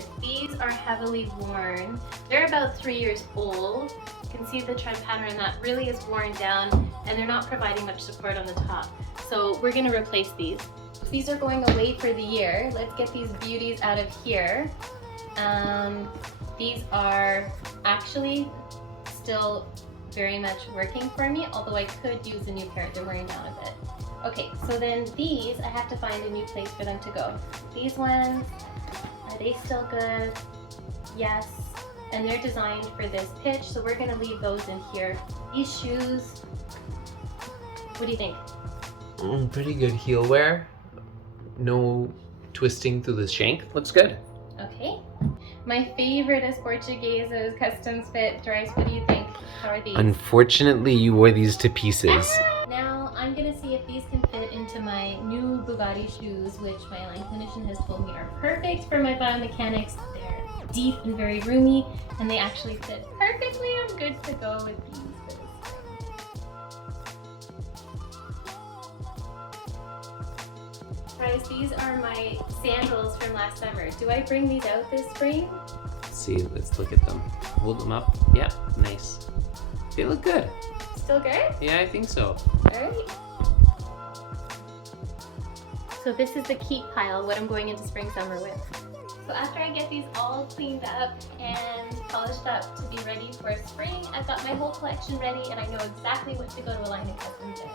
years. These are heavily worn. They're about 3 years old. You can see the tread pattern that really is worn down, and they're not providing much support on the top. So we're gonna replace these. These are going away for the year. Let's get these beauties out of here. These are actually still very much working for me, although I could use a new pair. They're wearing down a bit. Okay, so then these, I have to find a new place for them to go. These ones, are they still good? Yes. And they're designed for this pitch, so we're gonna leave those in here. These shoes, what do you think? Pretty good heel wear. No twisting through the shank. Looks good. Okay. My favorite is Portuguese's Customs Fit dress. What do you think? How are these? Unfortunately, you wore these to pieces. Now I'm gonna see if these can fit into my new Bugatti shoes, which my Align clinician has told me are perfect for my biomechanics. They're deep and very roomy, and they actually fit perfectly. I'm good to go with these for this spring. Guys, these are my sandals from last summer. Do I bring these out this spring? Let's see, let's look at them. Hold them up. Yeah, nice. They look good. Still good? Yeah, I think so. Alright. So this is the keep pile, what I'm going into spring summer with. So after I get these all cleaned up and polished up to be ready for spring, I've got my whole collection ready and I know exactly what to go to Align and Customs in.